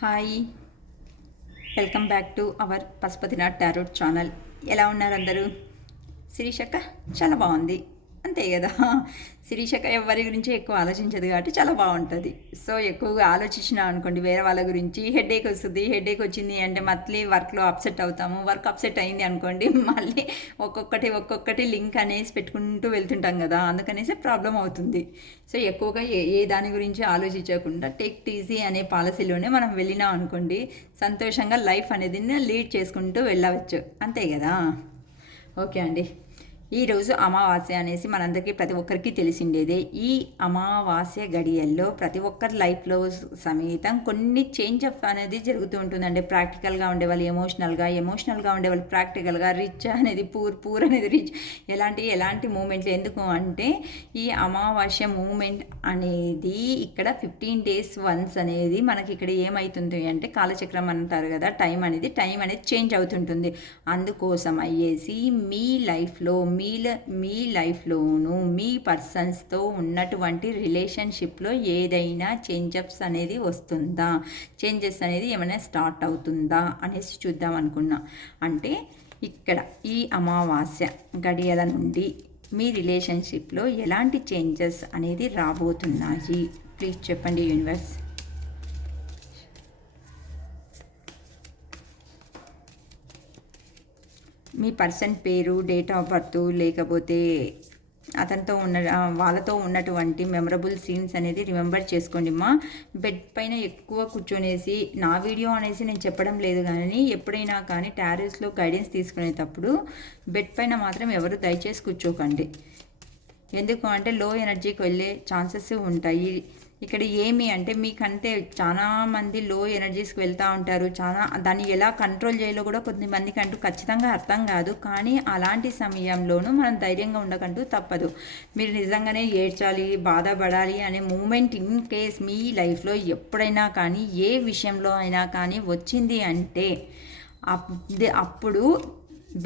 Hi, welcome back to our Pashupatinath tarot channel. ఎలా ఉన్నారు అందరూ? శిరీషక్క చాలా బాగుంది, అంతే కదా. శిరీషక్క ఎవరి గురించి ఎక్కువ ఆలోచించదు కాబట్టి చాలా బాగుంటుంది. సో ఎక్కువగా ఆలోచించినా అనుకోండి వేరే వాళ్ళ గురించి హెడేక్ వస్తుంది. హెడేక్ వచ్చింది అంటే మళ్ళీ వర్క్లో అప్సెట్ అవుతాము. వర్క్ అప్సెట్ అయింది అనుకోండి మళ్ళీ ఒక్కొక్కటి లింక్ అనేసి పెట్టుకుంటూ వెళ్తుంటాం కదా, అందుకనేసి ప్రాబ్లం అవుతుంది. సో ఎక్కువగా ఏ దాని గురించి ఆలోచించకుండా టేక్ ఈజీ అనే పాలసీలోనే మనం వెళ్ళినాం అనుకోండి, సంతోషంగా లైఫ్ అనేది లీడ్ చేసుకుంటూ వెళ్ళవచ్చు, అంతే కదా. ఓకే అండి. ఈరోజు అమావాస్య అనేసి మనందరికీ ప్రతి ఒక్కరికి తెలిసిండేదే. ఈ అమావాస్య గడియల్లో ప్రతి ఒక్కరి లైఫ్లో సమేతం కొన్ని చేంజ్ అప్ అనేది జరుగుతూ ఉంటుందండి. ప్రాక్టికల్గా ఉండేవాళ్ళు ఎమోషనల్గా ఉండేవాళ్ళు ప్రాక్టికల్గా, రిచ్ అనేది పూర్ అనేది రిచ్, ఎలాంటి మూమెంట్లు. ఎందుకు అంటే ఈ అమావాస్య మూమెంట్ అనేది ఇక్కడ 15 days వన్స్ అనేది మనకి ఇక్కడ ఏమవుతుంది అంటే కాలచక్రం అంటారు కదా, టైం అనేది చేంజ్ అవుతుంటుంది. అందుకోసం అయ్యేసి మీ లైఫ్లోనూ మీ పర్సన్స్తో ఉన్నటువంటి రిలేషన్షిప్లో ఏదైనా చేంజెస్ అనేది వస్తుందా, చేంజెస్ అనేది ఏమైనా స్టార్ట్ అవుతుందా అనేసి చూద్దాం అనుకున్నా. అంటే ఇక్కడ ఈ అమావాస్య గడియల నుండి మీ రిలేషన్షిప్లో ఎలాంటి చేంజెస్ అనేది రాబోతున్నాయి, ప్లీజ్ చెప్పండి యూనివర్స్. మీ పర్సన్ పేరు, డేట్ ఆఫ్ బర్త్, లేకపోతే వాళ్ళతో ఉన్నటువంటి మెమరబుల్ సీన్స్ అనేది రిమెంబర్ చేసుకోండి అమ్మా. బెడ్ పైన ఎక్కువ కూర్చొనేసి నా వీడియో అనేసి నేను చెప్పడం లేదు, కానీ ఎప్పుడైనా కానీ టారోట్స్లో గైడెన్స్ తీసుకునేటప్పుడు బెడ్ పైన మాత్రం ఎవరు దయచేసి కూర్చోకండి. ఎందుకు అంటే లో ఎనర్జీకి వెళ్ళే ఛాన్సెస్ ఉంటాయి. ఇక్కడ ఏమి అంటే మీకంటే చాలా మంది లో ఎనర్జీస్కి వెళ్తూ ఉంటారు. దాన్ని ఎలా కంట్రోల్ చేయాలో కూడా కొంతమందికి అంటూ ఖచ్చితంగా అర్థం కాదు. కానీ అలాంటి సమయంలోనూ మనం ధైర్యంగా ఉండకంటూ తప్పదు. మీరు నిజంగానే ఏడ్చాలి, బాధపడాలి అనే మూమెంట్ ఇన్ కేస్ మీ లైఫ్లో ఎప్పుడైనా కానీ ఏ విషయంలో అయినా కానీ వచ్చింది అంటే అప్పుడు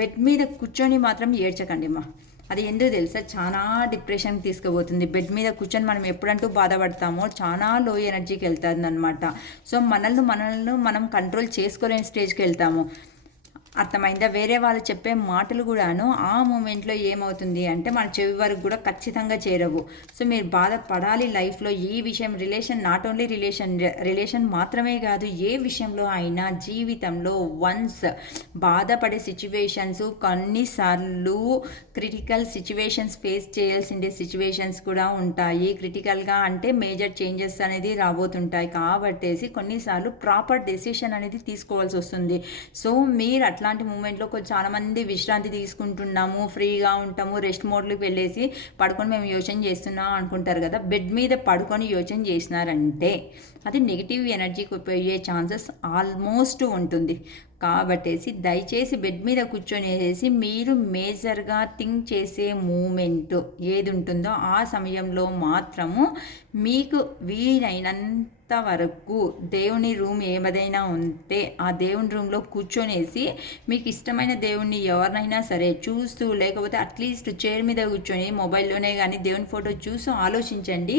బెడ్ మీద కూర్చొని మాత్రం ఏడ్చకండి అమ్మా. అది ఎందుకు తెలుసా, చాలా డిప్రెషన్కి తీసుకుపోతుంది. బెడ్ మీద కూర్చొని మనం ఎప్పుడంటూ బాధపడతామో చాలా లో ఎనర్జీకి వెళ్తుంది అనమాట. సో మనల్ని మనం కంట్రోల్ చేసుకోలేని స్టేజ్కి వెళ్తాము. అర్థమైందా? వేరే వాళ్ళు చెప్పే మాటలు కూడాను ఆ మూమెంట్లో ఏమవుతుంది అంటే మన చెవి వరకు కూడా ఖచ్చితంగా చేరవు. సో మీరు బాధపడాలి లైఫ్లో ఈ విషయం. నాట్ ఓన్లీ రిలేషన్ మాత్రమే కాదు, ఏ విషయంలో అయినా జీవితంలో వన్స్ బాధపడే సిచ్యువేషన్స్, కొన్నిసార్లు క్రిటికల్ సిచ్యువేషన్స్ ఫేస్ చేయాల్సిన సిచ్యువేషన్స్ కూడా ఉంటాయి. క్రిటికల్గా అంటే మేజర్ చేంజెస్ అనేది రాబోతుంటాయి కాబట్టేసి కొన్నిసార్లు ప్రాపర్ డెసిషన్ అనేది తీసుకోవాల్సి వస్తుంది. సో మీరు అట్లాంటి మూమెంట్లో చాలామంది విశ్రాంతి తీసుకుంటున్నాము, ఫ్రీగా ఉంటాము, రెస్ట్ మోడ్లోకి వెళ్ళేసి పడుకొని మేము యోచన చేస్తున్నాం అనుకుంటారు కదా. బెడ్ మీద పడుకొని యోచన చేసినారంటే అది నెగిటివ్ ఎనర్జీకి పోయే ఛాన్సెస్ ఆల్మోస్ట్ ఉంటుంది. కాబట్టేసి దయచేసి బెడ్ మీద కూర్చొనేసి మీరు మేజర్గా థింక్ చేసే మూమెంట్ ఏది ఉంటుందో ఆ సమయంలో మాత్రము మీకు వీలైనంత వరకు దేవుని రూమ్ ఏదైనా ఉంటే ఆ దేవుని రూమ్లో కూర్చొనేసి మీకు ఇష్టమైన దేవుణ్ణి ఎవరినైనా సరే చూస్తూ, లేకపోతే అట్లీస్ట్ చైర్ మీద కూర్చొని మొబైల్లోనే కానీ దేవుని ఫోటో చూస్తూ ఆలోచించండి.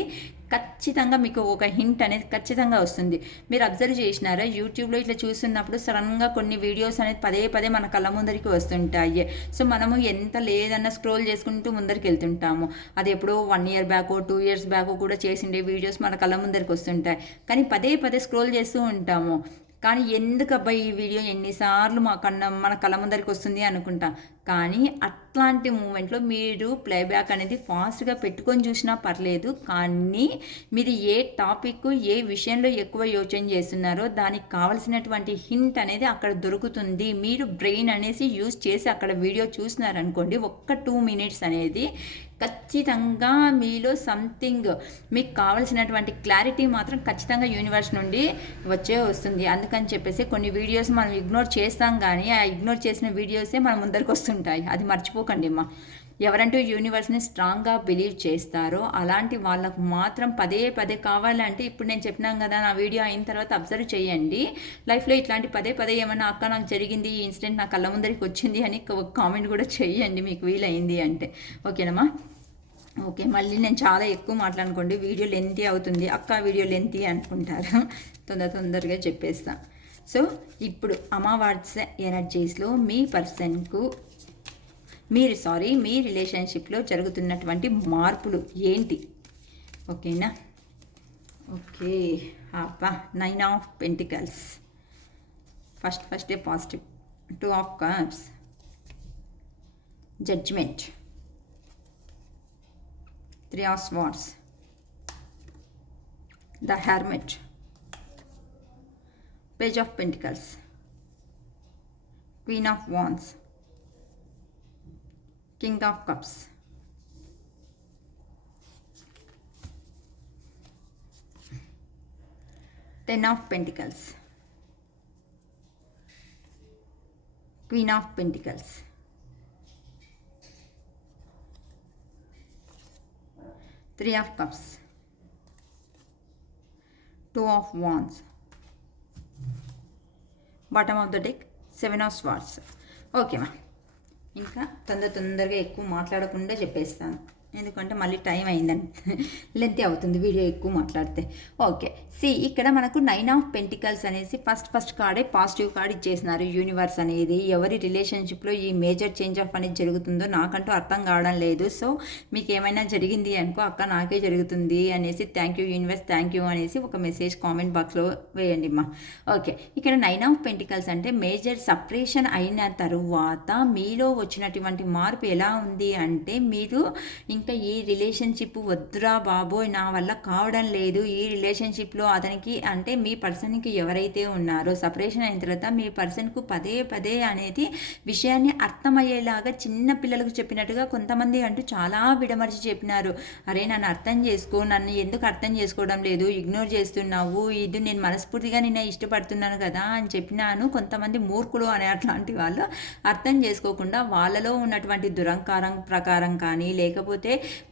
ఖచ్చితంగా మీకు ఒక హింట్ అనేది ఖచ్చితంగా వస్తుంది. మీరు అబ్జర్వ్ చేసినారా, యూట్యూబ్లో ఇట్లా చూస్తున్నప్పుడు సడన్గా కొన్ని వీడియోస్ అనేది పదే మన కళ్ళ ముందరికి వస్తుంటాయి. సో మనము ఎంత లేదన్నా స్క్రోల్ చేసుకుంటూ ముందరికి వెళ్తుంటాము. అది ఎప్పుడో 1 year బ్యాక్ 2 years బ్యాక్ కూడా చేసిండే వీడియోస్ మన కళ్ళ ముందరికి వస్తుంటాయి. కానీ పదే స్క్రోల్ చేస్తూ ఉంటాము. కానీ ఎందుకబ్బా ఈ వీడియో ఎన్నిసార్లు మన కళ్ళ ముందరికి వస్తుంది అనుకుంటాం. కానీ అట్లాంటి మూమెంట్లో మీరు ప్లేబ్యాక్ అనేది ఫాస్ట్గా పెట్టుకొని చూసినా పర్లేదు. కానీ మీరు ఏ టాపిక్, ఏ విషయంలో ఎక్కువ యోచన చేస్తున్నారో దానికి కావలసినటువంటి హింట్ అనేది అక్కడ దొరుకుతుంది. మీరు బ్రెయిన్ అనేసి యూజ్ చేసి అక్కడ వీడియో చూసినారనుకోండి, ఒక్క 2 minutes అనేది ఖచ్చితంగా మీలో సంథింగ్ మీకు కావలసినటువంటి క్లారిటీ మాత్రం ఖచ్చితంగా యూనివర్స్ నుండి వస్తుంది. అందుకని చెప్పేసి కొన్ని వీడియోస్ మనం ఇగ్నోర్ చేస్తాం, కానీ ఆ ఇగ్నోర్ చేసిన వీడియోసే మన ముందరికి వస్తుంటాయి. అది మర్చిపోకండి అమ్మా. ఎవరంటూ యూనివర్స్ని స్ట్రాంగ్గా బిలీవ్ చేస్తారో అలాంటి వాళ్ళకు మాత్రం పదే కావాలంటే ఇప్పుడు నేను చెప్పినాం కదా, నా వీడియో అయిన తర్వాత అబ్జర్వ్ చేయండి. లైఫ్లో ఇట్లాంటి పదే ఏమన్నా అక్క నాకు జరిగింది, ఈ ఇన్సిడెంట్ నా కళ్ళ ముందరికి వచ్చింది అని కామెంట్ కూడా చేయండి మీకు వీలైంది అంటే. ఓకేనమ్మా. ఓకే. మళ్ళీ నేను చాలా ఎక్కువ మాట్లాడనుకోండి వీడియో లెంతీ అవుతుంది. అక్క వీడియో లెంతీ అనుకుంటారు. తొందరగా చెప్పేస్తా. సో, ఇప్పుడు అమావాస్య ఎనర్జీస్‌లో మీ పర్సన్‌కు మీ రిలేషన్‌షిప్‌లో జరుగుతున్నటువంటి మార్పులు ఏంటి? ఓకేనా? ఓకే. అబ్బా! 9 ఆఫ్ పెంటికల్స్. ఫస్టే positive. 2 of cups. Judgement. 3 of swords, the hermit, page of pentacles, queen of wands, king of cups, 10 of pentacles, queen of pentacles, 3 of cups, 2 of wands, bottom of the deck 7 of swords. Okay మా, ఇంకా తొందరగా ఎక్కువ మాట్లాడకుండా చెప్పేస్తాను, ఎందుకంటే మళ్ళీ time అయిందని lengthy అవుతుంది వీడియో ఎక్కువ మాట్లాడితే. ఓకే, ఇక్కడ మనకు 9 ఆఫ్ పెంటికల్స్ అనేసి ఫస్ట్ కార్డే పాజిటివ్ కార్డ్ ఇచ్చేసినారు. యూనివర్స్ అనేది ఎవరి రిలేషన్షిప్లో ఈ మేజర్ చేంజ్ ఆఫ్ అనేది జరుగుతుందో నాకంటూ అర్థం కావడం లేదు. సో మీకు ఏమైనా జరిగింది అనుకో, అక్క నాకే జరుగుతుంది అనేసి thank you universe, thank you అనేసి ఒక మెసేజ్ కామెంట్ బాక్స్లో వేయండి అమ్మా. ఓకే, ఇక్కడ 9 ఆఫ్ పెంటికల్స్ అంటే మేజర్ సపరేషన్ అయిన తరువాత మీలో వచ్చినటువంటి మార్పు ఎలా ఉంది అంటే, మీరు ఇంకా ఈ రిలేషన్షిప్ వద్దురా బాబోయ్ నా వల్ల కావడం లేదు, ఈ రిలేషన్షిప్లో అతనికి అంటే మీ పర్సన్కి ఎవరైతే ఉన్నారో సపరేషన్ అయిన తర్వాత మీ పర్సన్కు పదే అనేది విషయాన్ని అర్థమయ్యేలాగా చిన్న పిల్లలకు చెప్పినట్టుగా కొంతమంది అంటూ చాలా విడమర్చి చెప్పినారు. అరే నన్ను అర్థం చేసుకో, నన్ను ఎందుకు అర్థం చేసుకోవడం లేదు, ఇగ్నోర్ చేస్తున్నావు, ఇది నేను మనస్ఫూర్తిగా నిన్న ఇష్టపడుతున్నాను కదా అని చెప్పినాను. కొంతమంది మూర్ఖులు అనే అట్లాంటి వాళ్ళు అర్థం చేసుకోకుండా వాళ్ళలో ఉన్నటువంటి దురంకారం ప్రకారం కానీ, లేకపోతే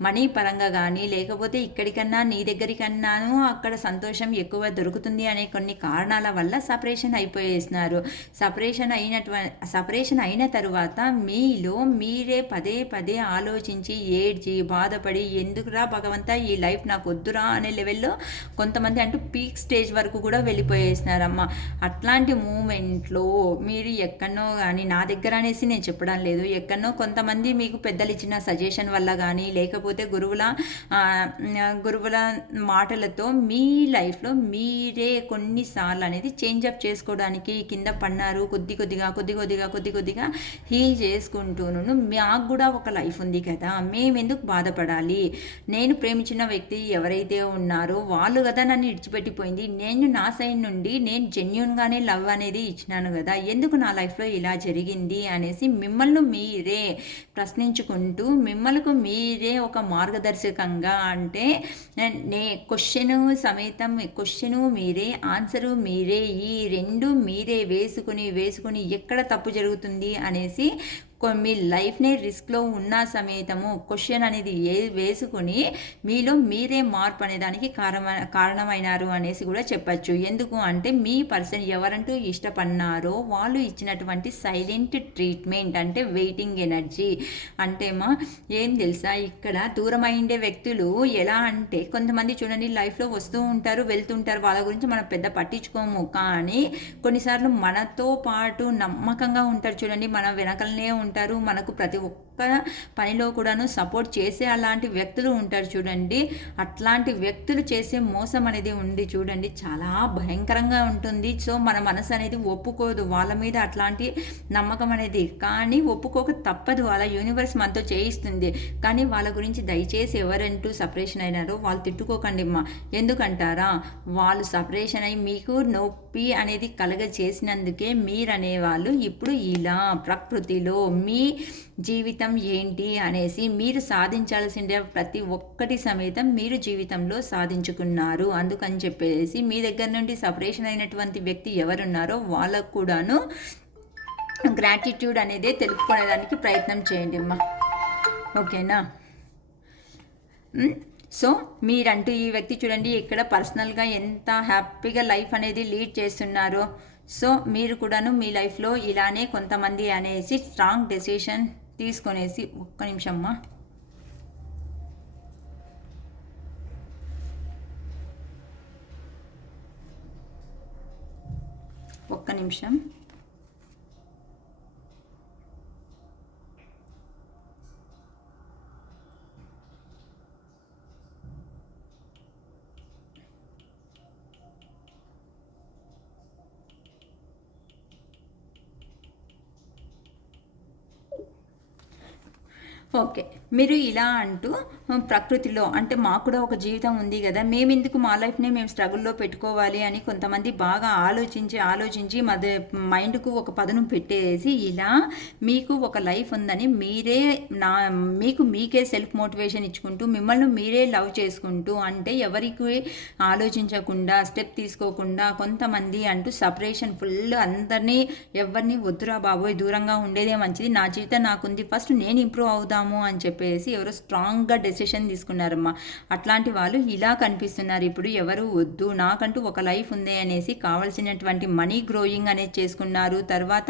మనీ పరంగా కానీ, లేకపోతే ఇక్కడికన్నా నీ దగ్గరికన్నాను అక్కడ సంతోషం ఎక్కువ దొరుకుతుంది అనే కొన్ని కారణాల వల్ల సపరేషన్ అయిపోయేసినారు. సపరేషన్ అయిన తరువాత మీలో మీరే పదే ఆలోచించి ఏడ్చి బాధపడి ఎందుకురా భగవంతా ఈ లైఫ్ నాకు వద్దురా అనే లెవెల్లో కొంతమంది అంటూ పీక్ స్టేజ్ వరకు కూడా వెళ్ళిపోయేసినారమ్మా. అట్లాంటి మూమెంట్లో మీరు ఎక్కడనో కానీ, నా దగ్గర అనేసి నేను చెప్పడం లేదు, ఎక్కడనో కొంతమంది మీకు పెద్దలు ఇచ్చిన సజెషన్ వల్ల కానీ, లేకపోతే గురువుల మాటలతో మీ లైఫ్లో మీరే కొన్నిసార్లు అనేది చేంజ్ అప్ చేసుకోవడానికి కింద పడినారు. కొద్దిగా హీల్ చేసుకుంటూను మాకు కూడా ఒక లైఫ్ ఉంది కదా, మేము ఎందుకు బాధపడాలి, నేను ప్రేమించిన వ్యక్తి ఎవరైతే ఉన్నారో వాళ్ళు కదా నన్ను ఇడిచిపెట్టిపోయింది, నేను నా సైడ్ నుండి నేను జెన్యూన్గానే లవ్ అనేది ఇచ్చినాను కదా, ఎందుకు నా లైఫ్లో ఇలా జరిగింది అనేసి మిమ్మల్ని మీరే ప్రశ్నించుకుంటూ మిమ్మల్ని మీరే ఒక మార్గదర్శకంగా అంటే క్వశ్చను మీరే ఆన్సరు మీరే, ఈ రెండు మీరే వేసుకుని ఎక్కడ తప్పు జరుగుతుంది అనేసి మీ లైఫ్ని రిస్క్లో ఉన్న సమేతము క్వశ్చన్ అనేది వేసుకుని మీలో మీరే మార్పు అనేదానికి కారణమైనారు అనేసి కూడా చెప్పచ్చు. ఎందుకు అంటే మీ పర్సన్ ఎవరంటూ ఇష్టపడినారో వాళ్ళు ఇచ్చినటువంటి సైలెంట్ ట్రీట్మెంట్ అంటే వెయిటింగ్ ఎనర్జీ అంటే ఏం తెలుసా, ఇక్కడ దూరం అయిండే వ్యక్తులు ఎలా అంటే కొంతమంది చూడండి లైఫ్లో వస్తూ ఉంటారు వెళ్తుంటారు, వాళ్ళ గురించి మనం పెద్ద పట్టించుకోము, కానీ కొన్నిసార్లు మనతో పాటు నమ్మకంగా ఉంటారు చూడండి, మన వెనకలనే ఉంటారు, మనకు ప్రతి ఒక్క పనిలో కూడాను సపోర్ట్ చేసే అలాంటి వ్యక్తులు ఉంటారు చూడండి. అట్లాంటి వ్యక్తులు చేసే మోసం అనేది ఉంది చూడండి, చాలా భయంకరంగా ఉంటుంది. సో మన మనసు అనేది ఒప్పుకోదు వాళ్ళ మీద అట్లాంటి నమ్మకం అనేది, కానీ ఒప్పుకోక తప్పదు, వాళ్ళ యూనివర్స్ మనతో చేయిస్తుంది. కానీ వాళ్ళ గురించి దయచేసి ఎవరంటూ సపరేషన్ అయినారో వాళ్ళు తిట్టుకోకండి అమ్మా. ఎందుకంటారా, వాళ్ళు సపరేషన్ అయి మీకు నొప్పి అనేది కలగ చేసినందుకే మీరనేవాళ్ళు ఇప్పుడు ఇలా ప్రకృతిలో మీ జీవితం ఏంటి అనేసి మీరు సాధించాల్సిన ప్రతి ఒక్కటి సమేతం మీరు జీవితంలో సాధించుకున్నారు. అందుకని చెప్పేసి మీ దగ్గర నుండి సపరేషన్ అయినటువంటి వ్యక్తి ఎవరున్నారో వాళ్ళకు కూడాను గ్రాటిట్యూడ్ అనేది తెలుపుకునేదానికి ప్రయత్నం చేయండి అమ్మా. ఓకేనా? సో మీరంటూ ఈ వ్యక్తి చూడండి ఇక్కడ పర్సనల్గా ఎంత హ్యాపీగా లైఫ్ అనేది లీడ్ చేస్తున్నారో. సో మీరు కూడాను మీ లైఫ్లో ఇలానే కొంతమంది అనేసి స్ట్రాంగ్ డెసిషన్ తీసుకొనేసి ఒక్క నిమిషమ్మా ఒక్క నిమిషం. ఓకే. మీరు ఇలా అంటూ ప్రకృతిలో అంటే మాకు కూడా ఒక జీవితం ఉంది గదా! మేమెందుకు మా లైఫ్‌నే మేము స్ట్రగుల్‌లో పెట్టుకోవాలి అని కొంతమంది బాగా ఆలోచించి మైండ్‌కు ఒక పదును పెట్టేసి ఇలా మీకు ఒక లైఫ్ ఉందని నా మీకే సెల్ఫ్ మోటివేషన్ ఇచ్చుకుంటూ మిమ్మల్ని మీరే లవ్ చేసుకుంటూ అంటే ఎవరికి ఆలోచించకుండా స్టెప్ తీసుకోకుండా కొంతమంది అంటూ సెపరేషన్ ఫుల్ అందరినీ ఎవరిని వద్దురా బాబోయ్ దూరంగా ఉండేదే మంచిది. నా జీవితం నాకుంది. ఫస్ట్ నేను ఇంప్రూవ్ అవుదాము అని చెప్పేసి ఎవరో స్ట్రాంగ్‌గా డెసిషన్ తీసుకున్నారమ్మా. అట్లాంటి వాళ్ళు ఇలా కనిపిస్తున్నారు. ఇప్పుడు ఎవరు వద్దు నాకంటూ ఒక లైఫ్ ఉంది అనేసి కావాల్సినటువంటి మనీ గ్రోయింగ్ అనేది చేసుకున్నారు. తర్వాత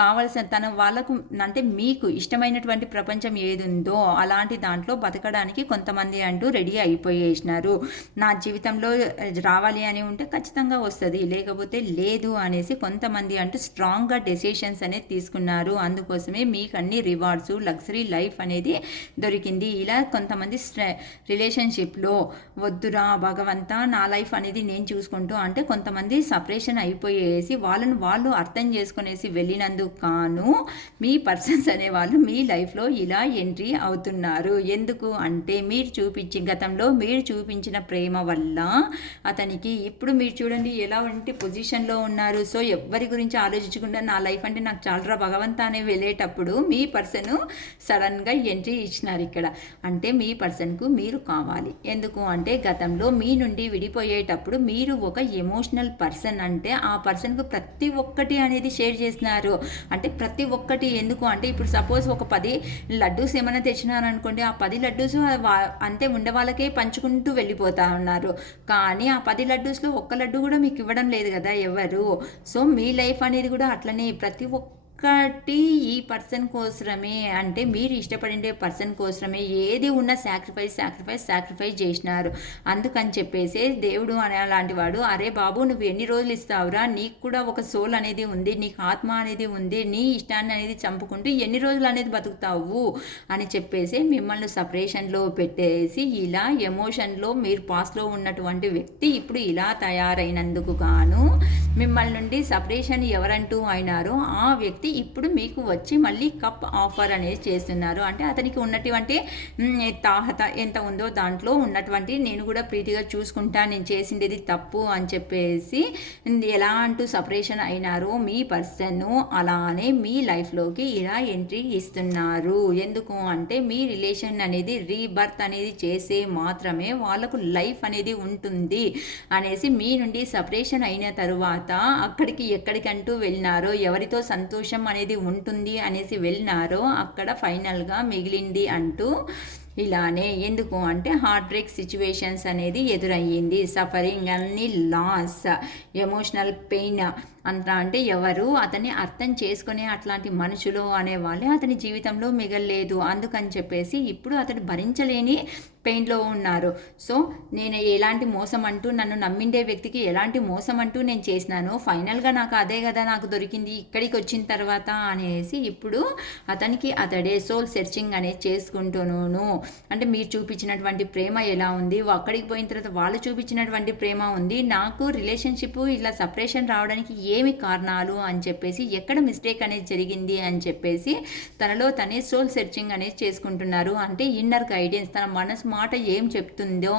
కావాల్సిన వాళ్ళకు అంటే మీకు ఇష్టమైనటువంటి ప్రపంచం ఏదుందో అలాంటి దాంట్లో బతకడానికి కొంతమంది అంటూ రెడీ అయిపోయేసినారు. నా జీవితంలో రావాలి అని ఉంటే ఖచ్చితంగా వస్తది. లేకపోతే లేదు అనేసి కొంతమంది అంటూ స్ట్రాంగ్‌గా డెసిషన్స్ అనేది తీసుకున్నారు. అందుకోసమే మీకు అన్ని రివార్డ్స్, లగ్జరీ లైఫ్ అనేది దొరికింది. ఇలా కొంతమంది రిలేషన్షిప్‌లో వద్దురా భగవంతా నా లైఫ్ అనేది నేను చూసుకుంటూ అంటే కొంతమంది సెపరేషన్ అయిపోయేసి వాళ్ళు అర్థం చేసుకునేసి వెళ్ళినందుకు గాను మీ పర్సన్స్ అనేవాళ్ళు మీ లైఫ్‌లో ఇలా ఎంట్రీ అవుతున్నారు. ఎందుకు అంటే గతంలో మీరు చూపించిన ప్రేమ వల్ల అతనికి ఇప్పుడు మీరు చూడండి ఎలా ఉంటే పొజిషన్‌లో ఉన్నారు. సో ఎవ్వరి గురించి ఆలోచించకుండా నా లైఫ్ అంటే నాకు చాలురా భగవంతా అని వెళ్ళేటప్పుడు మీ పర్సన్ సడన్‌గా ఎంట్రీ ఇచ్చినారు ఇక్కడ. అంటే మీ పర్సన్‌కు మీరు కావాలి. ఎందుకు అంటే గతంలో మీ నుండి విడిపోయేటప్పుడు మీరు ఒక ఎమోషనల్ పర్సన్ అంటే ఆ పర్సన్‌కు ప్రతి ఒక్కటి అనేది షేర్ చేస్తున్నారు. అంటే ప్రతి ఒక్కటి ఎందుకు అంటే ఇప్పుడు సపోజ్ ఒక 10 లడ్డూస్ ఏమైనా తెచ్చినారనుకోండి ఆ 10 లడ్డూస్ అంతే ఉండే వాళ్ళకే పంచుకుంటూ వెళ్ళిపోతా ఉన్నారు. కానీ ఆ 10 లడ్డూస్‌లో ఒక్క లడ్డు కూడా మీకు ఇవ్వడం లేదు కదా ఎవరు. సో మీ లైఫ్ అనేది కూడా అట్లనే ప్రతి ఒక్కటి ఈ పర్సన్ కోసమే అంటే మీరు ఇష్టపడే పర్సన్ కోసమే ఏది ఉన్న సాక్రిఫైస్ చేసినారు. అందుకని చెప్పేసి దేవుడు అనే లాంటి వాడు అరే బాబు నువ్వు ఎన్ని రోజులు ఇస్తావురా, నీకు కూడా ఒక సోల్ అనేది ఉంది, నీకు ఆత్మ అనేది ఉంది, నీ ఇష్టాన్ని అనేది చంపుకుంటూ ఎన్ని రోజులు అనేది బతుకుతావు అని చెప్పేసి మిమ్మల్ని సపరేషన్లో పెట్టేసి ఇలా ఎమోషన్లో మీరు పాస్ట్లో ఉన్నటువంటి వ్యక్తి ఇప్పుడు ఇలా తయారైనందుకు గాను మిమ్మల్ని నుండి సపరేషన్ ఎవరంటూ అయినారో ఆ వ్యక్తి ఇప్పుడు మీకు వచ్చి మళ్ళీ కప్ ఆఫర్ అనేది చేస్తున్నారు. అంటే అతనికి ఉన్నటువంటి తాహత ఎంత ఉందో దాంట్లో ఉన్నటువంటి నేను కూడా ప్రీతిగా చూసుకుంటా, నేను చేసిండేది తప్పు అని చెప్పేసి ఎలా అంటూ సపరేషన్ అయినారో మీ పర్సన్ అలానే మీ లైఫ్లోకి ఇలా ఎంట్రీ ఇస్తున్నారు. ఎందుకు అంటే మీ రిలేషన్ అనేది రీబర్త్ అనేది చేసే మాత్రమే వాళ్ళకు లైఫ్ అనేది ఉంటుంది అనేసి మీ నుండి సపరేషన్ అయిన తరువాత అక్కడికి ఎక్కడికంటూ వెళ్ళినారో ఎవరితో సంతోషం అనేది ఉంటుంది అనేసి వెళ్ళినారో అక్కడ ఫైనల్గా మిగిలింది అంటూ ఇలానే. ఎందుకు అంటే హార్ట్ బ్రేక్ సిచ్యువేషన్స్ అనేది ఎదురయ్యింది, సఫరింగ్ అన్ని లాస్, ఎమోషనల్ పెయిన్ అంతా అంటే ఎవరు అతన్ని అర్థం చేసుకునే అట్లాంటి మనుషులు అనేవాళ్ళే అతని జీవితంలో మిగల్లేదు. అందుకని చెప్పేసి ఇప్పుడు అతడు భరించలేని పెయిన్లో ఉన్నారు. సో నేను ఎలాంటి మోసం అంటూ నన్ను నమ్మిండే వ్యక్తికి ఎలాంటి మోసం అంటూ నేను చేసినాను, ఫైనల్గా నాకు అదే కదా నాకు దొరికింది ఇక్కడికి వచ్చిన తర్వాత అనేసి ఇప్పుడు అతడే సోల్ సెర్చింగ్ అనేది చేసుకుంటూను అంటే మీరు చూపించినటువంటి ప్రేమ ఎలా ఉంది, అక్కడికి పోయిన తర్వాత వాళ్ళు చూపించినటువంటి ప్రేమ ఉంది, నాకు రిలేషన్షిప్ ఇలా సపరేషన్ రావడానికి ఏమి కారణాలు అని చెప్పేసి ఎక్కడ మిస్టేక్ అనేది జరిగింది అని చెప్పేసి తనలో తనే సోల్ సెర్చింగ్ అనేది చేసుకుంటున్నారు. అంటే ఇన్నర్ గైడెన్స్ తన మనసు మాట ఏం చెప్తుందో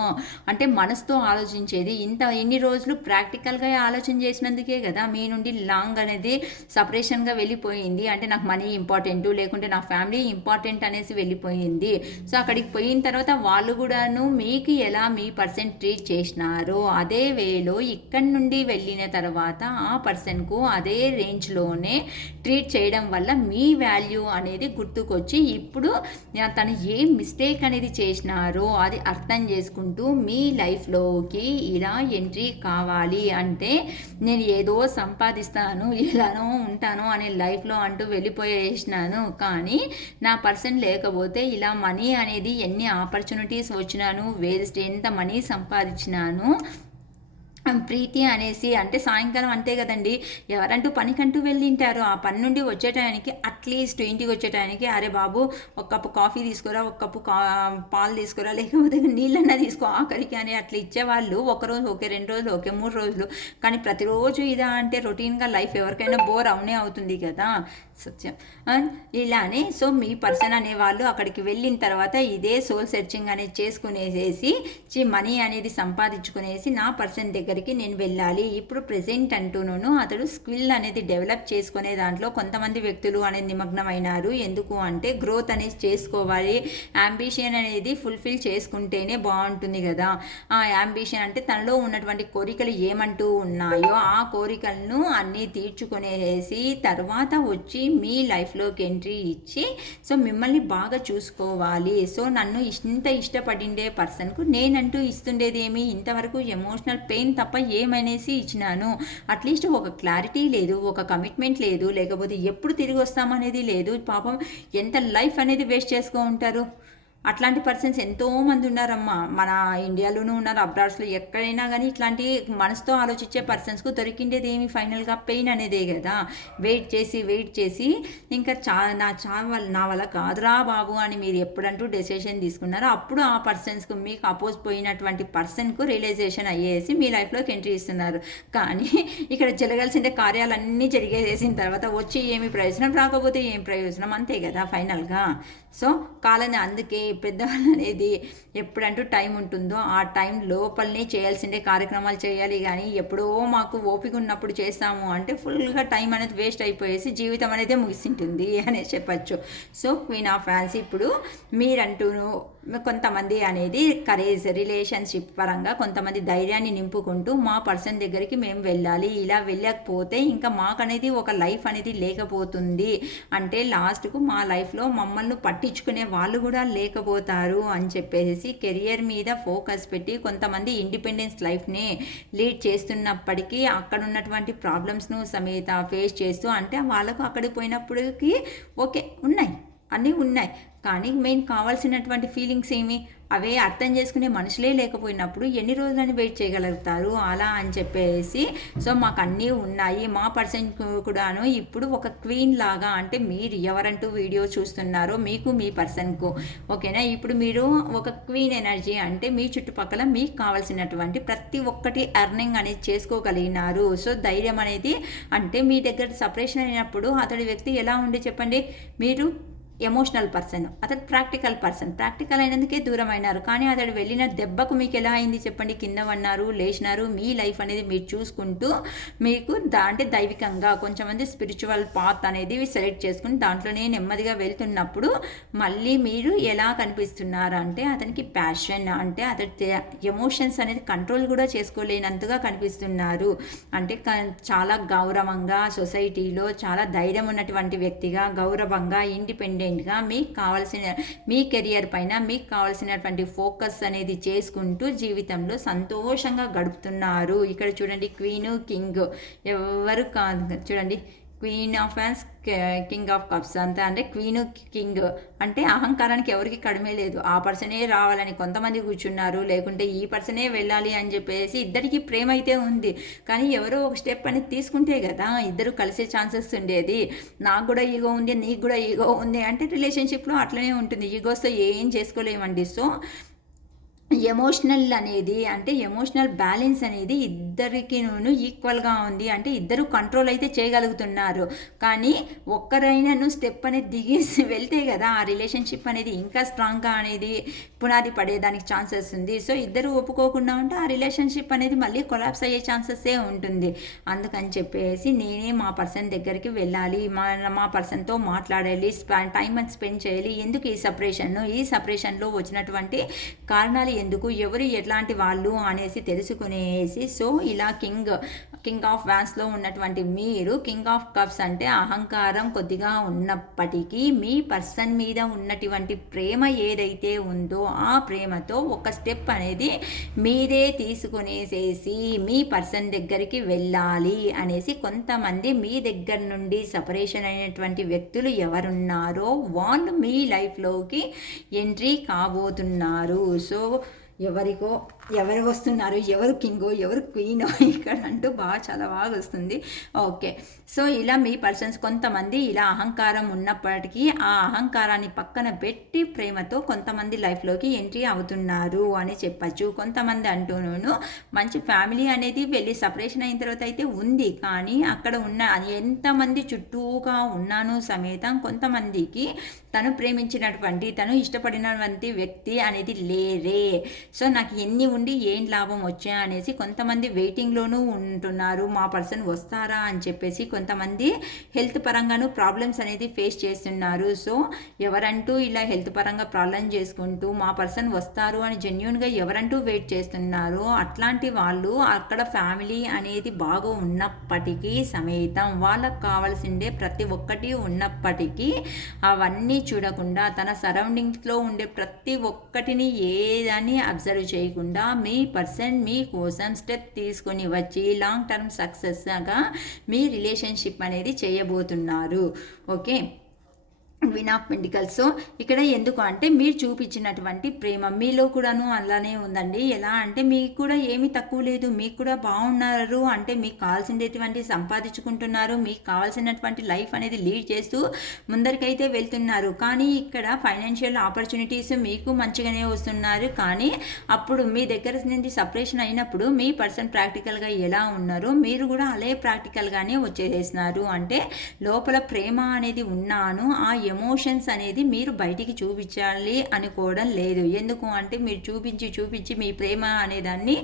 అంటే మనసుతో ఆలోచించేది ఇన్ని రోజులు ప్రాక్టికల్గా ఆలోచన చేసినందుకే కదా మీ నుండి లాంగ్ అనేది సపరేషన్గా వెళ్ళిపోయింది. అంటే నాకు మనీ ఇంపార్టెంట్ లేకుంటే నా ఫ్యామిలీ ఇంపార్టెంట్ అనేసి వెళ్ళిపోయింది. సో అక్కడికి పోయిన తర్వాత వాళ్ళు కూడాను మీకు ఎలా మీ పర్సన్ ట్రీట్ చేసినారో అదే వేలో ఇక్కడి నుండి వెళ్ళిన తర్వాత ఆ పర్సన్కు అదే రేంజ్లోనే ట్రీట్ చేయడం వల్ల మీ వాల్యూ అనేది గుర్తుకొచ్చి ఇప్పుడు తను ఏం మిస్టేక్ అనేది చేసినారో అది అర్థం చేసుకుంటూ మీ లైఫ్లోకి ఇలా ఎంట్రీ కావాలి అంటే నేను ఏదో సంపాదిస్తాను ఇలానో ఉంటాను అనే లైఫ్లో అంటూ వెళ్ళిపోయేసినాను. కానీ నా పర్సన్ లేకపోతే ఇలా మనీ అనేది ఎన్ని ఆపర్చునిటీస్ వచ్చినాను వేస్ట్ ఎంత మనీ సంపాదించినాను ప్రీతి అనేసి అంటే సాయంకాలం అంతే కదండి, ఎవరంటూ పనికంటూ వెళ్ళింటారు, ఆ పని నుండి వచ్చే టయానికి అట్లీస్ట్ ఇంటికి వచ్చే టయానికి అరే బాబు ఒక కప్పు కాఫీ తీసుకురా, ఒక కప్పు పాలు తీసుకురా, లేకపోతే నీళ్ళన్నా తీసుకో ఆఖరికి అని అట్లా ఇచ్చేవాళ్ళు. ఒకరోజు ఓకే, 2 రోజులు ఓకే, 3 రోజులు. కానీ ప్రతిరోజు ఇదా అంటే రొటీన్గా లైఫ్ ఎవరికైనా బోర్ అవునే అవుతుంది కదా, సత్యం. ఇలానే సో మీ పర్సన్ అనేవాళ్ళు అక్కడికి వెళ్ళిన తర్వాత ఇదే సోల్ సెర్చింగ్ అనేది చేసుకునేసేసి మనీ అనేది సంపాదించుకునేసి నా పర్సన్ దగ్గరికి నేను వెళ్ళాలి. ఇప్పుడు ప్రెజెంట్ అంటూను అతడు స్కిల్ అనేది డెవలప్ చేసుకునే దాంట్లో కొంతమంది వ్యక్తులు అనేది నిమగ్నమైనారు. ఎందుకు అంటే గ్రోత్ అనేది చేసుకోవాలి, యాంబిషన్ అనేది ఫుల్ఫిల్ చేసుకుంటేనే బాగుంటుంది కదా. ఆ యాంబిషన్ అంటే తనలో ఉన్నటువంటి కోరికలు ఏమంటూ ఉన్నాయో ఆ కోరికలను అన్నీ తీర్చుకునేసి తర్వాత వచ్చి మీ లైఫ్లోకి ఎంట్రీ ఇచ్చి సో మిమ్మల్ని బాగా చూసుకోవాలి. సో నన్ను ఇంత ఇష్టపడిండే పర్సన్కు నేనంటూ ఇస్తుండేది ఏమి, ఇంతవరకు ఎమోషనల్ పెయిన్ తప్ప ఏమనేసి ఇచ్చినాను. అట్లీస్ట్ ఒక క్లారిటీ లేదు, ఒక కమిట్మెంట్ లేదు, లేకపోతే ఎప్పుడు తిరిగి వస్తామనేది లేదు. పాపం ఎంత లైఫ్ అనేది వేస్ట్ చేసుకో ఉంటారు. అట్లాంటి పర్సన్స్ ఎంతోమంది ఉన్నారమ్మా, మన ఇండియాలోనూ ఉన్నారు, అబ్రాడ్స్లో ఎక్కడైనా కానీ ఇట్లాంటి మనసుతో ఆలోచించే పర్సన్స్కు దొరికిండేది ఏమి ఫైనల్గా పెయిన్ అనేదే కదా. వెయిట్ చేసి ఇంకా నా వల్ల కాదురా బాబు అని మీరు ఎప్పుడంటూ డెసిషన్ తీసుకున్నారో అప్పుడు ఆ పర్సన్స్కు మీకు అపోజ్ పోయినటువంటి పర్సన్కు రియలైజేషన్ అయ్యేసి మీ లైఫ్లోకి ఎంట్రీ ఇస్తున్నారు. కానీ ఇక్కడ జరగాల్సిన కార్యాలన్నీ జరిగేసిన తర్వాత వచ్చి ఏమి ప్రయోజనం, రాకపోతే ఏం ప్రయోజనం, అంతే కదా ఫైనల్గా. సో కాలని అందుకే పెద్దవాళ్ళు అనేది ఎప్పుడంటూ టైం ఉంటుందో ఆ టైం లోపలనే చేయాల్సిందే కార్యక్రమాలు చేయాలి. కానీ ఎప్పుడో మాకు ఓపిక ఉన్నప్పుడు చేస్తాము అంటే ఫుల్గా టైం అనేది వేస్ట్ అయిపోయేసి జీవితం అనేది ముగిసింటుంది అనే చెప్పచ్చు. సో క్వీన్ ఆఫ్ ఫ్యాన్స్ ఇప్పుడు మీరంటూను కొంతమంది అనేది కరేజ్ రిలేషన్షిప్ పరంగా కొంతమంది ధైర్యాన్ని నింపుకుంటూ మా పర్సన్ దగ్గరికి మేము వెళ్ళాలి, ఇలా వెళ్ళకపోతే ఇంకా మాకనేది ఒక లైఫ్ అనేది లేకపోతుంది అంటే లాస్ట్కు మా లైఫ్లో మమ్మల్ని పట్టించుకునే వాళ్ళు కూడా లేకపోతారు అని చెప్పేసి కెరియర్ మీద ఫోకస్ పెట్టి కొంతమంది ఇండిపెండెన్స్ లైఫ్ని లీడ్ చేస్తున్నప్పటికీ అక్కడ ఉన్నటువంటి ప్రాబ్లమ్స్ను సమేత ఫేస్ చేస్తూ అంటే వాళ్ళకు అక్కడికి పోయినప్పటికీ ఓకే అన్నీ ఉన్నాయి కానీ మెయిన్ కావాల్సినటువంటి ఫీలింగ్స్ ఏమి అవే అర్థం చేసుకునే మనుషులే లేకపోయినప్పుడు ఎన్ని రోజులని వెయిట్ చేయగలుగుతారు అలా అని చెప్పేసి. సో మాకు అన్నీ ఉన్నాయి, మా పర్సన్ కూడాను ఇప్పుడు ఒక క్వీన్ లాగా అంటే మీరు ఎవరంటూ వీడియో చూస్తున్నారో మీకు మీ పర్సన్కు ఓకేనా. ఇప్పుడు మీరు ఒక క్వీన్ ఎనర్జీ అంటే మీ చుట్టుపక్కల మీకు కావాల్సినటువంటి ప్రతి ఒక్కటి ఎర్నింగ్ అనేది చేసుకోగలిగినారు. సో ధైర్యం అనేది అంటే మీ దగ్గర సపరేషన్ అయినప్పుడు అతడి వ్యక్తి ఎలా ఉండి చెప్పండి, మీరు ఎమోషనల్ పర్సన్, అతడు ప్రాక్టికల్ అయినందుకే దూరం అయినారు. కానీ అతడు వెళ్ళిన దెబ్బకు మీకు ఎలా అయింది చెప్పండి, కింద పడినారు, లేచినారు. మీ లైఫ్ అనేది మీరు చూసుకుంటూ మీకు అంటే దైవికంగా కొంచెంమంది స్పిరిచువల్ పాత్ అనేది సెలెక్ట్ చేసుకుని దాంట్లోనే నెమ్మదిగా వెళ్తున్నప్పుడు మళ్ళీ మీరు ఎలా కనిపిస్తున్నారు అంటే అతనికి ప్యాషన్ అంటే అతడి ఎమోషన్స్ అనేది కంట్రోల్ కూడా చేసుకోలేనంతగా కనిపిస్తున్నారు. అంటే చాలా గౌరవంగా సొసైటీలో చాలా ధైర్యం ఉన్నటువంటి వ్యక్తిగా గౌరవంగా ఇండిపెండెంట్గా మీకు కావాల్సిన మీ కెరియర్ పైన మీకు కావాల్సినటువంటి ఫోకస్ అనేది చేసుకుంటూ జీవితంలో సంతోషంగా గడుపుతున్నారు. ఇక్కడ చూడండి క్వీను కింగ్ ఎవరు కాదు, చూడండి queen of fans king of cups అంతా అంటే క్వీను కింగ్ అంటే అహంకారానికి ఎవరికి కడిమే లేదు. ఆ పర్సనే రావాలని కొంతమంది కూర్చున్నారు, లేకుంటే ఈ పర్సనే వెళ్ళాలి అని చెప్పేసి ఇద్దరికి ప్రేమ అయితే ఉంది. కానీ ఎవరో ఒక స్టెప్ అనేది తీసుకుంటే కదా ఇద్దరు కలిసే ఛాన్సెస్ ఉండేది. నాకు కూడా ఈగో ఉంది, నీకు కూడా ఈగో ఉంది అంటే రిలేషన్షిప్లో అట్లనే ఉంటుంది. ఈగోస్తో ఏం చేసుకోలేమండి. సో ఎమోషనల్ అనేది అంటే ఎమోషనల్ బ్యాలెన్స్ అనేది ఇద్దరికినూ ఈక్వల్గా ఉంది. అంటే ఇద్దరు కంట్రోల్ అయితే చేయగలుగుతున్నారు. కానీ ఒక్కరైనాను స్టెప్ అనేది దిగేసి వెళ్తే కదా ఆ రిలేషన్షిప్ అనేది ఇంకా స్ట్రాంగ్గా అనేది పునాది పడేదానికి ఛాన్సెస్ ఉంది. సో ఇద్దరు ఒప్పుకోకుండా ఉంటే ఆ రిలేషన్షిప్ అనేది మళ్ళీ కొలాప్స్ అయ్యే ఛాన్సెస్సే ఉంటుంది. అందుకని చెప్పేసి నేనే మా పర్సన్ దగ్గరికి వెళ్ళాలి, మా పర్సన్తో మాట్లాడాలి, టైం అని స్పెండ్ చేయాలి. ఎందుకు ఈ సపరేషన్లో వచ్చినటువంటి కారణాలు ఎందుకు, ఎవరు ఎట్లాంటి వాళ్ళు అనేసి తెలుసుకునేసి సో ఇలా కింగ్ ఆఫ్ వ్యాన్స్లో ఉన్నటువంటి మీరు కింగ్ ఆఫ్ కప్స్ అంటే అహంకారం కొద్దిగా ఉన్నప్పటికీ మీ పర్సన్ మీద ఉన్నటువంటి ప్రేమ ఏదైతే ఉందో ఆ ప్రేమతో ఒక స్టెప్ అనేది మీరే తీసుకునేసేసి మీ పర్సన్ దగ్గరికి వెళ్ళాలి అనేసి కొంతమంది మీ దగ్గర నుండి సపరేషన్ అయినటువంటి వ్యక్తులు ఎవరున్నారో వాళ్ళు మీ లైఫ్లోకి ఎంట్రీ కాబోతున్నారు. సో ఎవరికో ఎవరు వస్తున్నారు, ఎవరు కింగో, ఎవరు క్వీనో ఇక్కడ అంటూ చాలా బాగా వస్తుంది. ఓకే. సో, ఇలా మీ పర్సన్స్ కొంతమంది ఇలా అహంకారం ఉన్నప్పటికీ, ఆ అహంకారాన్ని పక్కన పెట్టి ప్రేమతో కొంతమంది లైఫ్‌లోకి ఎంట్రీ అవుతున్నారు అని చెప్పచ్చు. కొంతమంది అంటూను మంచి ఫ్యామిలీ అనేది వెళ్ళి సెపరేషన్ అయిన తర్వాత అయితే ఉంది. కానీ అక్కడ ఉన్న ఎంతమంది చుట్టూగా ఉన్నాను సమేతం కొంతమందికి తను ప్రేమించినటువంటి, తను ఇష్టపడినటువంటి వ్యక్తి అనేది లేరే. సో, నాకు ఎన్ని ఉండి ఏం లాభం వచ్చా అనేసి కొంతమంది వెయిటింగ్‌లోనూ ఉంటున్నారు. మా పర్సన్ వస్తారా అని చెప్పేసి కొంతమంది హెల్త్ పరంగాను ప్రాబ్లమ్స్ అనేది ఫేస్ చేస్తున్నారు. సో, ఎవరంటూ ఇలా హెల్త్ పరంగా ప్రాబ్లమ్ చేసుకుంటూ మా పర్సన్ వస్తారు అని జెన్యూన్‌గా ఎవరంటూ వెయిట్ చేస్తున్నారో అట్లాంటి వాళ్ళు అక్కడ ఫ్యామిలీ అనేది బాగా ఉన్నప్పటికీ సమేతం వాళ్ళకి కావాల్సిందే ప్రతి ఒక్కటి ఉన్నప్పటికీ అవన్నీ చూడకుండా తన సరౌండింగ్స్లో ఉండే ప్రతి ఒక్కటిని ఏదాన్ని అబ్జర్వ్ చేయకుండా మీ పర్సన్ మీ కోసం స్టెప్ తీసుకొని వచ్చి లాంగ్ టర్మ్ సక్సెస్గా మీ రిలేషన్షిప్ అనేది చేయబోతున్నారు. Okay. Win of pentacles. So, ఇక్కడ ఎందుకు అంటే మీరు చూపించినటువంటి ప్రేమ మీలో కూడాను అలానే ఉందండి. ఎలా అంటే మీకు కూడా ఏమీ తక్కువ లేదు, మీకు కూడా బాగున్నారు అంటే మీకు కావాల్సినటువంటి సంపాదించుకుంటున్నారు, మీకు కావాల్సినటువంటి లైఫ్ అనేది లీడ్ చేస్తూ ముందరికైతే వెళ్తున్నారు. కానీ ఇక్కడ ఫైనాన్షియల్ ఆపర్చునిటీస్ మీకు మంచిగానే వస్తున్నారు. కానీ అప్పుడు మీ దగ్గర నుంచి సపరేషన్ అయినప్పుడు మీ పర్సన్ ప్రాక్టికల్గా ఎలా ఉన్నారో మీరు కూడా అలే ప్రాక్టికల్గానే వచ్చేసేసినారు. అంటే లోపల ప్రేమ అనేది ఉన్నాను, ఆ ఎమోషన్స్ అనేది మీరు బయటికి చూపించాలి అనుకోవడం లేదు. ఎందుకు అంటే మీరు చూపించి మీ ప్రేమ అనేదాన్ని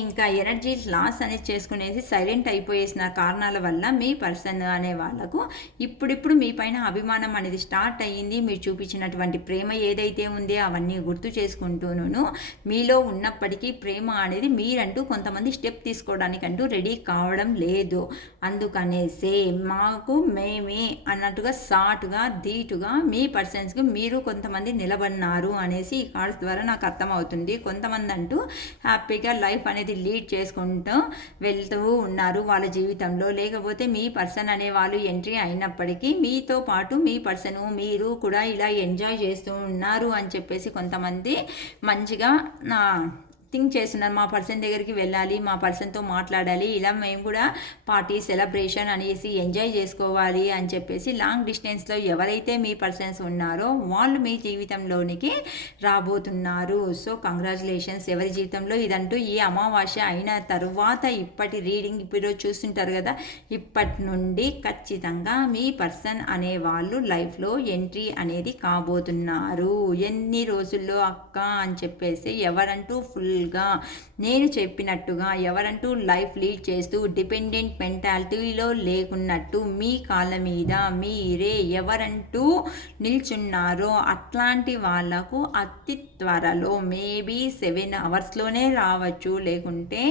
ఇంకా ఎనర్జీ లాస్ అనేది చేసుకునేసి సైలెంట్ అయిపోయేసిన కారణాల వల్ల మీ పర్సన్ అనే వాళ్ళకు ఇప్పుడిప్పుడు మీ పైన అభిమానం అనేది స్టార్ట్ అయ్యింది. మీరు చూపించినటువంటి ప్రేమ ఏదైతే ఉందో అవన్నీ గుర్తు చేసుకుంటూను మీలో ఉన్నప్పటికీ ప్రేమ అనేది మీరంటూ కొంతమంది స్టెప్ తీసుకోవడానికంటూ రెడీ కావడం లేదు. అందుకనేసే మాకు మేమే అన్నట్టుగా షార్ట్గా ధీటుగా మీ పర్సన్స్కి మీరు కొంతమంది నిలబడినారు అనేసి ఈ కార్డ్స్ ద్వారా నాకు అర్థమవుతుంది. కొంతమంది అంటూ హ్యాపీగా లైఫ్ అనేది లీడ్ చేసుకుంటూ వెళ్తూ ఉన్నారు వాళ్ళ జీవితంలో. లేకపోతే మీ పర్సన్ అనే వాళ్ళు ఎంట్రీ అయినప్పటికీ మీతో పాటు మీ పర్సను మీరు కూడా ఇలా ఎంజాయ్ చేస్తూ ఉన్నారు అని చెప్పేసి కొంతమంది మంచిగా థింక్ చేస్తున్నారు. మా పర్సన్ దగ్గరికి వెళ్ళాలి, మా పర్సన్తో మాట్లాడాలి, ఇలా మేము కూడా పార్టీ సెలబ్రేషన్ అనేసి ఎంజాయ్ చేసుకోవాలి అని చెప్పేసి లాంగ్ డిస్టెన్స్లో ఎవరైతే మీ పర్సన్స్ ఉన్నారో వాళ్ళు మీ జీవితంలోనికి రాబోతున్నారు. సో, కంగ్రాచులేషన్స్ ఎవరి జీవితంలో ఇదంటూ ఈ అమావాస్య అయిన తరువాత ఇప్పటి రీడింగ్ ఇప్పుడు చూస్తుంటారు కదా, ఇప్పటి నుండి ఖచ్చితంగా మీ పర్సన్ అనే వాళ్ళు లైఫ్లో ఎంట్రీ అనేది కాబోతున్నారు. ఎన్ని రోజుల్లో అక్క అని చెప్పేసి ఎవరంటూ ఫుల్గా నేను చెప్పినట్టుగా ఎవరంటూ లైఫ్ లీడ్ చేస్తూ డిపెండెంట్ మెంటాలిటీలో లేకున్నట్టు మీ కాళ్ళ మీద మీరే ఎవరంటూ నిల్చున్నారో అట్లాంటి వాళ్ళకు అతి త్వరలో మేబీ 7 అవర్స్లోనే రావచ్చు, లేకుంటే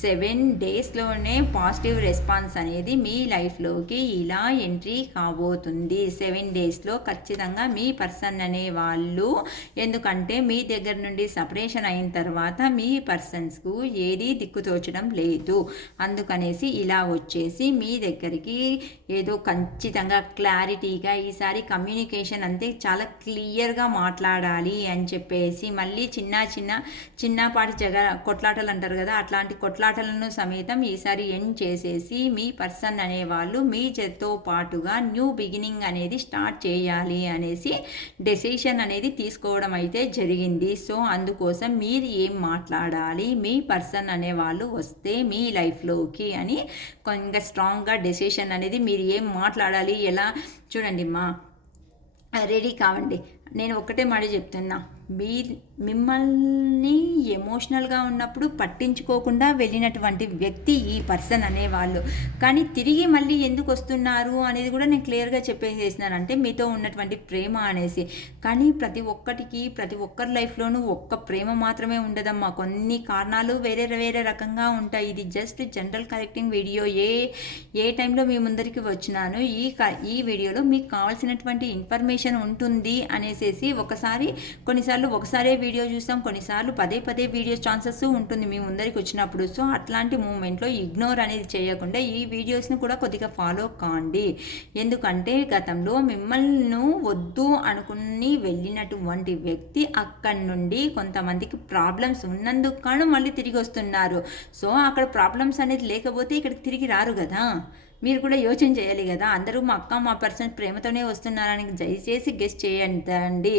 7 డేస్లోనే పాజిటివ్ రెస్పాన్స్ అనేది మీ లైఫ్లోకి ఇలా ఎంట్రీ కాబోతుంది. 7 డేస్లో ఖచ్చితంగా మీ పర్సన్ అనే వాళ్ళు, ఎందుకంటే మీ దగ్గర నుండి సపరేషన్ అయిన తర్వాత మీ పర్సన్స్కు ఏది దిక్కుతోచడం లేదు. అందుకనేసి ఇలా వచ్చేసి మీ దగ్గరికి ఏదో ఖచ్చితంగా క్లారిటీగా ఈసారి కమ్యూనికేషన్ అంతే చాలా క్లియర్గా మాట్లాడాలి అని చెప్పేసి మళ్ళీ చిన్నపాటి కొట్లాటలు అంటారు కదా, అట్లాంటి కొట్లాటలను సಮೇతం ఈసారి ఎండ్ చేసేసి మీ పర్సన్ అనేవాళ్ళు మీ చేతో పాటుగా న్యూ బిగినింగ్ అనేది స్టార్ట్ చేయాలి అనేసి డెసిషన్ అనేది తీసుకోవడం అయితే జరిగింది. సో, అందుకోసం మీరు ఏం మాట్లాడాలి, మీ పర్సన్ అనే వాళ్ళు వస్తే మీ లైఫ్లోకి అని ఇంకా స్ట్రాంగ్గా డెసిషన్ అనేది మీరు ఏం మాట్లాడాలి ఎలా చూడండి మా రెడీ కావండి. నేను ఒక్కటే మాట చెప్తున్నా, మిమ్మల్ని ఎమోషనల్గా ఉన్నప్పుడు పట్టించుకోకుండా వెళ్ళినటువంటి వ్యక్తి ఈ పర్సన్ అనేవాళ్ళు. కానీ తిరిగి మళ్ళీ ఎందుకు వస్తున్నారు అనేది కూడా నేను క్లియర్గా చెప్పేసేసినాను, అంటే మీతో ఉన్నటువంటి ప్రేమ అనేసి. కానీ ప్రతి ఒక్కరి లైఫ్లోనూ ఒక్క ప్రేమ మాత్రమే ఉండదమ్మా, కొన్ని కారణాలు వేరే వేరే రకంగా ఉంటాయి. ఇది జస్ట్ జనరల్ కరెక్టింగ్ వీడియో. ఏ టైంలో మీ ముందరికి వచ్చినాను ఈ వీడియోలో మీకు కావాల్సినటువంటి ఇన్ఫర్మేషన్ ఉంటుంది అనేసి కొన్నిసార్లు ఒకసారి వీడియో చూస్తాం, కొన్నిసార్లు పదే పదే వీడియో ఛాన్సెస్ ఉంటుంది మీ ముందరికి వచ్చినప్పుడు. సో అట్లాంటి మూమెంట్లో ఇగ్నోర్ అనేది చేయకుండా ఈ వీడియోస్ని కూడా కొద్దిగా ఫాలో కాండి. ఎందుకంటే గతంలో మిమ్మల్ని వద్దు అనుకుని వెళ్ళినటువంటి వ్యక్తి అక్కడి నుండి కొంతమందికి ప్రాబ్లమ్స్ ఉన్నందుకు కాను మళ్ళీ తిరిగి వస్తున్నారు. సో అక్కడ ప్రాబ్లమ్స్ అనేది లేకపోతే ఇక్కడికి తిరిగి రారు కదా. మీరు కూడా యోచన చేయాలి కదా. అందరూ మా అక్క మా పర్సన్ ప్రేమతోనే వస్తున్నారని దయచేసి గెస్ట్ చేయండి.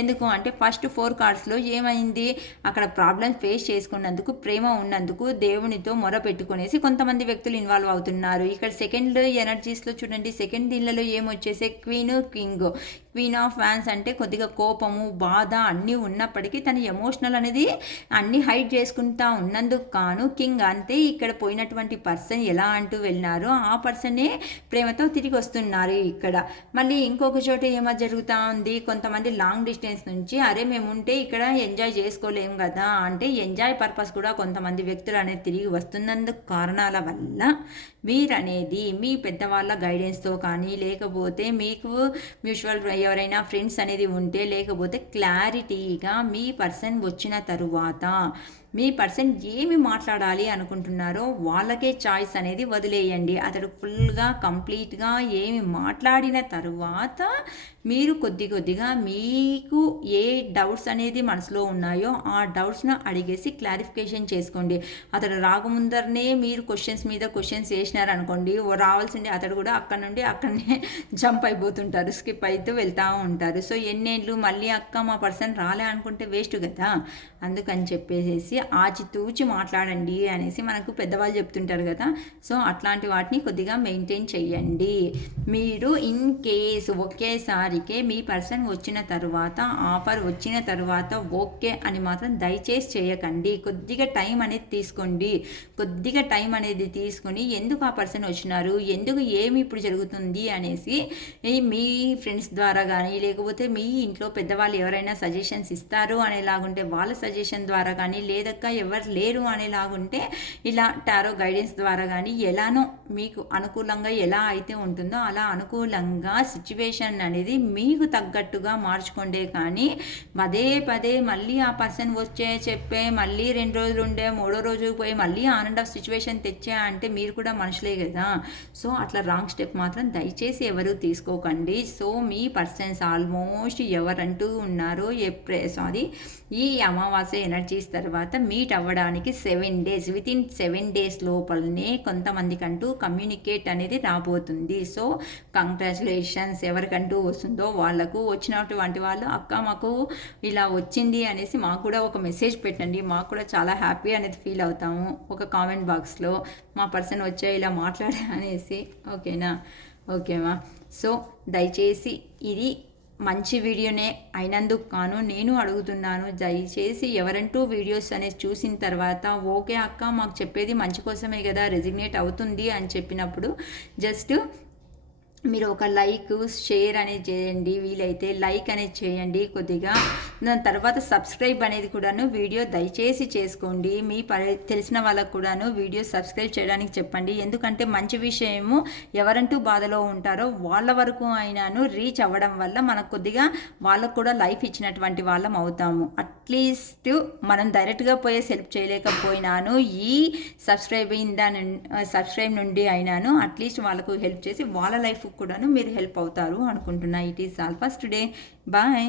ఎందుకు అంటే ఫస్ట్ 4 కార్డ్స్లో ఏమైంది, అక్కడ ప్రాబ్లమ్స్ ఫేస్ చేసుకున్నందుకు, ప్రేమ ఉన్నందుకు దేవునితో మొర పెట్టుకునేసి కొంతమంది వ్యక్తులు ఇన్వాల్వ్ అవుతున్నారు. ఇక్కడ సెకండ్ ఎనర్జీస్లో చూడండి, సెకండ్ దీనిలో ఏమొచ్చేసే క్వీన్ ఆఫ్ ఫ్యాన్స్ అంటే కొద్దిగా కోపము, బాధ అన్నీ ఉన్నప్పటికీ తన ఎమోషనల్ అనేది అన్నీ హైడ్ చేసుకుంటా ఉన్నందుకు కాను కింగ్. అంతే ఇక్కడ పోయినటువంటి పర్సన్ ఎలా అంటూ వెళ్ళినారో ఆ పర్సనే ప్రేమతో తిరిగి వస్తున్నారు. ఇక్కడ మళ్ళీ ఇంకొక చోట ఏమో జరుగుతూ ఉంది, కొంతమంది లాంగ్ డిస్టెన్స్ నుంచి అరే మేము ఉంటే ఇక్కడ ఎంజాయ్ చేసుకోలేము కదా అంటే ఎంజాయ్ పర్పస్ కూడా కొంతమంది వ్యక్తులు అనేది తిరిగి వస్తున్నందుకు కారణాల వల్ల మీరనేది మీ పెద్దవాళ్ళ గైడెన్స్తో కానీ, లేకపోతే మీకు మ్యూచువల్ ఎవరైనా ఫ్రెండ్స్ అనేది ఉంటే, లేకపోతే క్లారిటీగా మీ పర్సన్ వచ్చిన తరువాత మీ పర్సన్ ఏమి మాట్లాడాలి అనుకుంటున్నారో వాళ్ళకే చాయిస్ అనేది వదిలేయండి. అతడు ఫుల్గా కంప్లీట్గా ఏమి మాట్లాడిన తరువాత మీరు కొద్దిగా మీకు ఏ డౌట్స్ అనేది మనసులో ఉన్నాయో ఆ డౌట్స్ను అడిగేసి క్లారిఫికేషన్ చేసుకోండి. అతడు రాకముందరనే మీరు క్వశ్చన్స్ మీద క్వశ్చన్స్ వేసినారనుకోండి, రావాల్సింది అతడు కూడా అక్కడనే జంప్ అయిపోతుంటారు, స్కిప్ అవుతూ వెళ్తూ ఉంటారు. సో ఎన్నేళ్ళు మళ్ళీ అక్క మా పర్సన్ రాలే అనుకుంటే వేస్ట్ కదా. అందుకని చెప్పేసి ఆచితూచి మాట్లాడండి అనేసి మనకు పెద్దవాళ్ళు చెప్తుంటారు కదా. సో అట్లాంటి వాటిని కొద్దిగా మెయింటైన్ చేయండి. మీరు ఇన్ కేసు ఒకేసారికే మీ పర్సన్ వచ్చిన తర్వాత, ఆఫర్ వచ్చిన తర్వాత ఓకే అని మాత్రం దయచేసి చేయకండి. కొద్దిగా టైం అనేది తీసుకోండి. కొద్దిగా టైం అనేది తీసుకొని ఎందుకు ఆ పర్సన్ వచ్చినారు, ఎందుకు ఏమి ఇప్పుడు జరుగుతుంది అనేసి మీ ఫ్రెండ్స్ ద్వారా కానీ, లేకపోతే మీ ఇంట్లో పెద్దవాళ్ళు ఎవరైనా సజెషన్స్ ఇస్తారు అనేలాగుంటే వాళ్ళ సజెషన్ ద్వారా కానీ, లేదక్క ఎవరు లేరు అనేలాగుంటే ఇలా టారో గైడెన్స్ ద్వారా కానీ, ఎలానో మీకు అనుకూలంగా ఎలా అయితే ఉంటుందో అలా అనుకూలంగా సిచ్యువేషన్ అనేది మీకు తగ్గట్టుగా మార్చుకోండే. కానీ పదే మళ్ళీ ఆ పర్సన్ వచ్చే చెప్పే మళ్ళీ 2 రోజులు ఉండే 3వ రోజు పోయి మళ్ళీ ఆన్ అండ్ ఆఫ్ సిచ్యువేషన్ తెచ్చే అంటే మీరు కూడా మనుషులే కదా. సో అట్లా రాంగ్ స్టెప్ మాత్రం దయచేసి ఎవరు తీసుకోకండి. సో మీ పర్సన్స్ ఆల్మోస్ట్ ఎవరంటూ ఉన్నారో ఈ అమావాస్య ఎనర్జీస్ తర్వాత మీట్ అవ్వడానికి 7 days, వితిన్ 7 days లోపలనే కొంతమందికంటూ కమ్యూనికేట్ అనేది రాబోతుంది. సో కంగ్రాచులేషన్స్ ఎవరికంటూ వస్తుందో వాళ్ళకు. వచ్చినటువంటి వాళ్ళు అక్క మాకు ఇలా వచ్చింది అనేసి మాకు కూడా ఒక మెసేజ్ పెట్టండి, మాకు కూడా చాలా హ్యాపీ అనేది ఫీల్ అవుతాము ఒక కామెంట్ బాక్స్లో. మా పర్సన్ వచ్చే ఇలా మాట్లాడే అనేసి. ఓకేనా? ఓకేమా. సో దయచేసి ఇది మంచి వీడియోనే అయినందుకు కాను నేను అడుగుతున్నాను, దయచేసి ఎవరంటూ వీడియోస్ అనేది చూసిన తర్వాత ఓకే అక్క మాకు చెప్పేది మంచి కోసమే కదా, రెజిగ్నేట్ అవుతుంది అని చెప్పినప్పుడు జస్ట్ మీరు ఒక లైక్ షేర్ అనేది చేయండి. వీలైతే లైక్ అనేది చేయండి కొద్దిగా. దాని తర్వాత సబ్స్క్రైబ్ అనేది కూడాను వీడియో దయచేసి చేసుకోండి. మీ తెలిసిన వాళ్ళకు కూడాను వీడియో సబ్స్క్రైబ్ చేయడానికి చెప్పండి. ఎందుకంటే మంచి విషయము ఎవరంటూ బాధలో ఉంటారో వాళ్ళ వరకు అయినాను రీచ్ అవ్వడం వల్ల మనకు కొద్దిగా వాళ్ళకు కూడా లైఫ్ ఇచ్చినటువంటి వాళ్ళం అవుతాము. అట్లీస్ట్ మనం డైరెక్ట్గా పోయి హెల్ప్ చేయలేకపోయినాను ఈ సబ్స్క్రైబ్ నుండి అయినాను అట్లీస్ట్ వాళ్ళకు హెల్ప్ చేసి వాళ్ళ లైఫ్ కూడాను మీరు హెల్ప్ అవుతారు అనుకుంటున్నా. It is all for today. Bye.